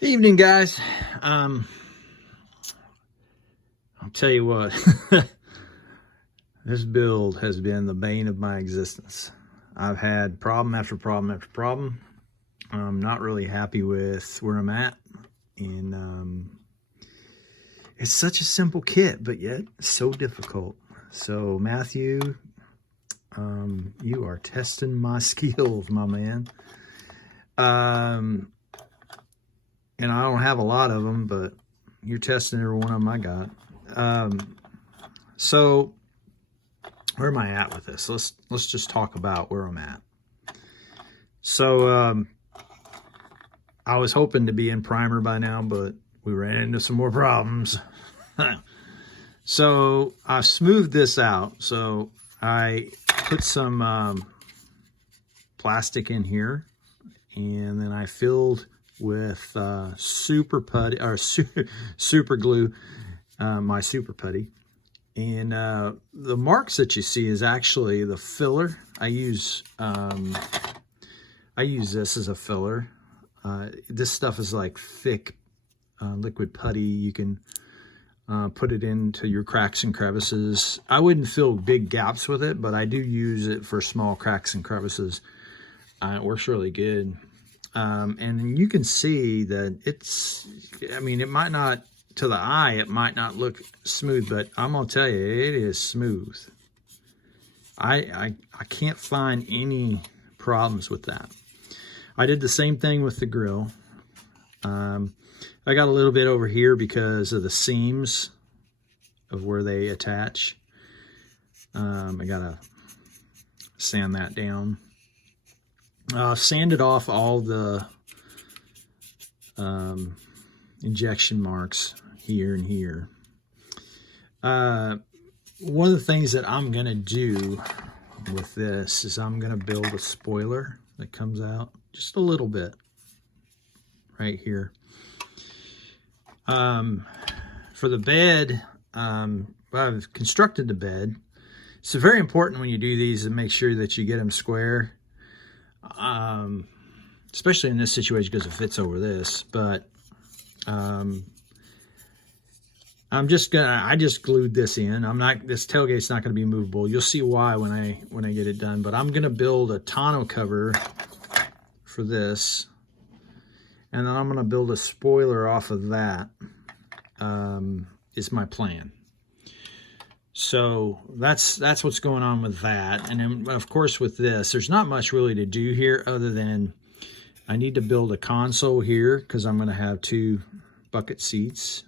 Evening, guys. I'll tell you what, this build has been the bane of my existence. I've had problem after problem after problem. I'm not really happy with where I'm at, and it's such a simple kit, but yet so difficult. So, Matthew, you are testing my skills, my man. And I don't have a lot of them, but you're testing every one of them I got. So where am I at with this? Let's just talk about where I'm at. So I was hoping to be in primer by now, but we ran into some more problems. So I smoothed this out. So I put some plastic in here, and then I filled with super putty or super glue, my super putty. And the marks that you see is actually the filler. I use this as a filler. This stuff is like thick liquid putty. You can put it into your cracks and crevices. I wouldn't fill big gaps with it, but I do use it for small cracks and crevices. It works really good. And you can see that I mean, it might not, to the eye, it might not look smooth, but I'm going to tell you, it is smooth. I can't find any problems with that. I did the same thing with the grill. I got a little bit over here because of the seams of where they attach. I got to sand that down. Sanded off all the injection marks here and here. One of the things that I'm going to do with this is I'm going to build a spoiler that comes out just a little bit right here. For the bed, I've constructed the bed. It's very important when you do these to make sure that you get them square. Especially in this situation because it fits over this, but I just glued this in. This tailgate's not going to be movable. You'll see why when I get it done, but I'm going to build a tonneau cover for this, and then I'm going to build a spoiler off of that. Is my plan. So that's what's going on with that. And then, of course, with this, there's not much really to do here other than I need to build a console here because I'm going to have 2 bucket seats.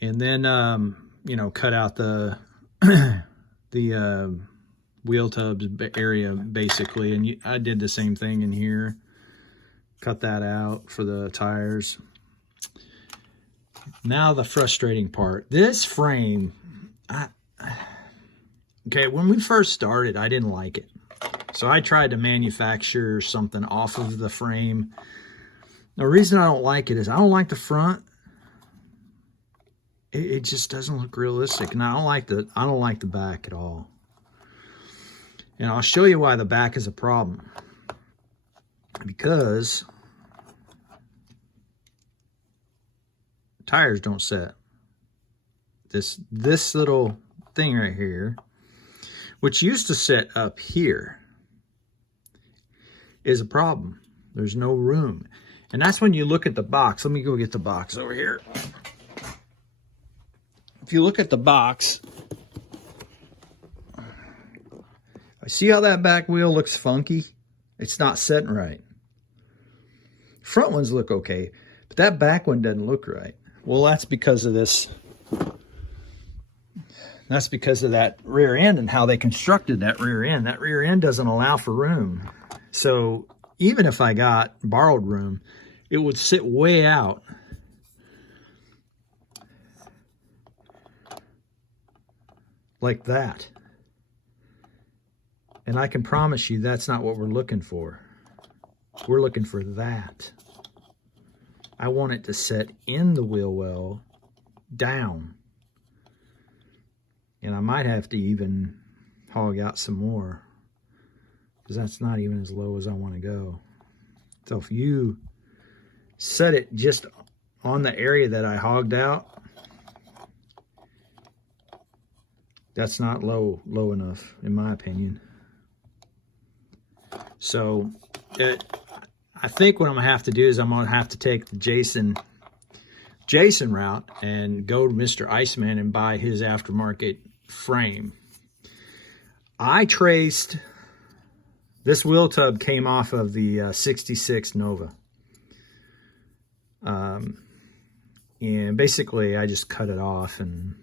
And then, you know, cut out the wheel tubs area, basically. And I did the same thing in here. Cut that out for the tires. Now the frustrating part. This frame... Okay, when we first started, I didn't like it. So I tried to manufacture something off of the frame. The reason I don't like it is I don't like the front. It just doesn't look realistic. And I don't like the back at all. And I'll show you why the back is a problem. Because tires don't set. This little thing right here, which used to sit up here, is a problem. There's no room. And that's when you look at the box. Let me go get the box over here. If you look at the box, I see how that back wheel looks funky. It's not setting right. Front ones look okay, but that back one doesn't look right. Well, that's because of this. That's because of that rear end and how they constructed that rear end. That rear end doesn't allow for room. So even if I got borrowed room, it would sit way out. Like that. And I can promise you that's not what we're looking for. We're looking for that. I want it to set in the wheel well, down. And I might have to even hog out some more, because that's not even as low as I want to go. So if you set it just on the area that I hogged out, that's not low enough, in my opinion. So I think what I'm gonna have to do is I'm gonna have to take the Jason route and go to Mr. Iceman and buy his aftermarket frame. I traced, this wheel tub came off of the 66 Nova. And basically I just cut it off and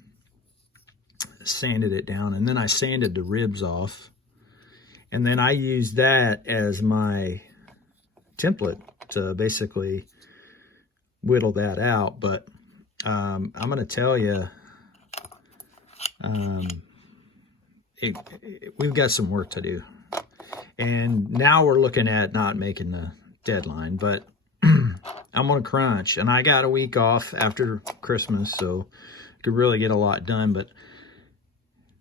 sanded it down, and then I sanded the ribs off, and then I used that as my template to basically whittle that out. But I'm going to tell you, we've got some work to do, and now we're looking at not making the deadline, but I'm on a crunch, and I got a week off after Christmas, so I could really get a lot done. But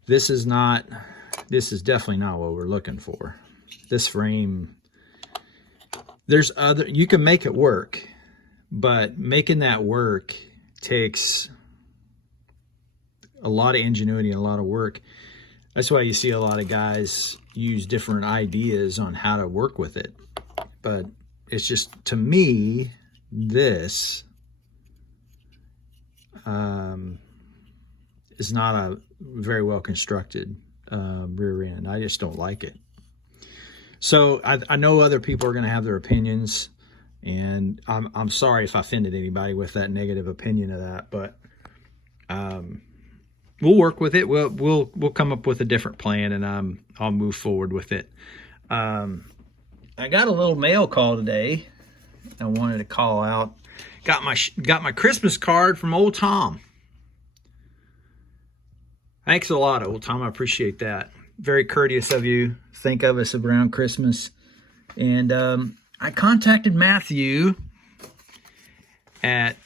this is definitely not what we're looking for. This frame, you can make it work, but making that work takes a lot of ingenuity and a lot of work. That's why you see a lot of guys use different ideas on how to work with it. But it's just, to me, this is not a very well constructed rear end. I just don't like it. So I know other people are going to have their opinions, and I'm sorry if I offended anybody with that negative opinion of that, but we'll work with it. We'll come up with a different plan, and I'll move forward with it. I got a little mail call today. I wanted to call out. Got my Christmas card from old Tom. Thanks a lot, old Tom. I appreciate that. Very courteous of you. Think of us around Christmas. And I contacted Matthew at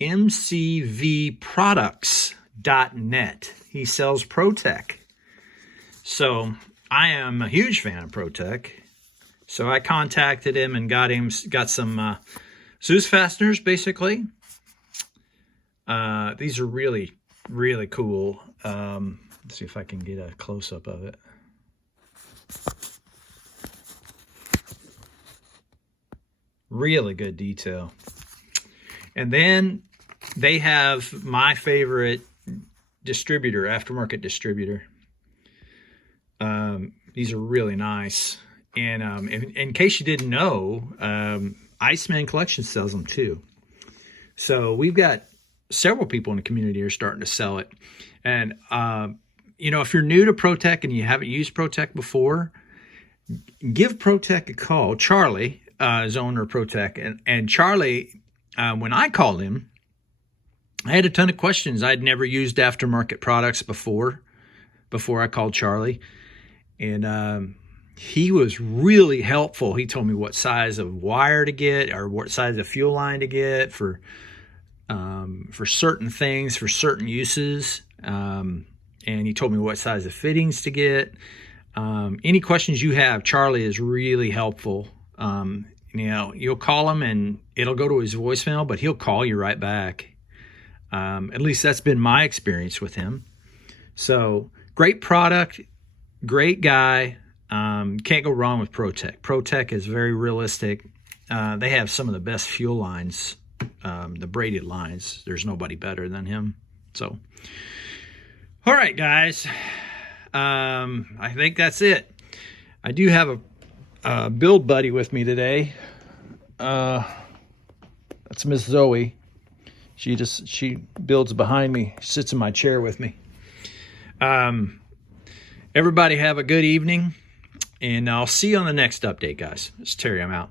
mcvproducts.net. He sells ProTech. So I am a huge fan of ProTech. So I contacted him and got some Zeus fasteners, basically. These are really, really cool. Let's see if I can get a close-up of it. Really good detail. And then they have my favorite distributor, aftermarket distributor. These are really nice. And in case you didn't know, Iceman Collection sells them too. So we've got several people in the community are starting to sell it. And, you know, if you're new to ProTech and you haven't used ProTech before, give ProTech a call. Charlie is owner of ProTech. And Charlie, when I called him, I had a ton of questions. I'd never used aftermarket products before I called Charlie. And he was really helpful. He told me what size of wire to get or what size of fuel line to get for certain things, for certain uses. And he told me what size of fittings to get. Any questions you have, Charlie is really helpful. You know, you'll call him and it'll go to his voicemail, but he'll call you right back. At least that's been my experience with him. So great product, great guy. Can't go wrong with ProTech. ProTech is very realistic. They have some of the best fuel lines, the braided lines. There's nobody better than him. So, all right, guys. I think that's it. I do have a build buddy with me today. That's Miss Zoe. She builds behind me, sits in my chair with me. Everybody have a good evening, and I'll see you on the next update, guys. It's Terry. I'm out.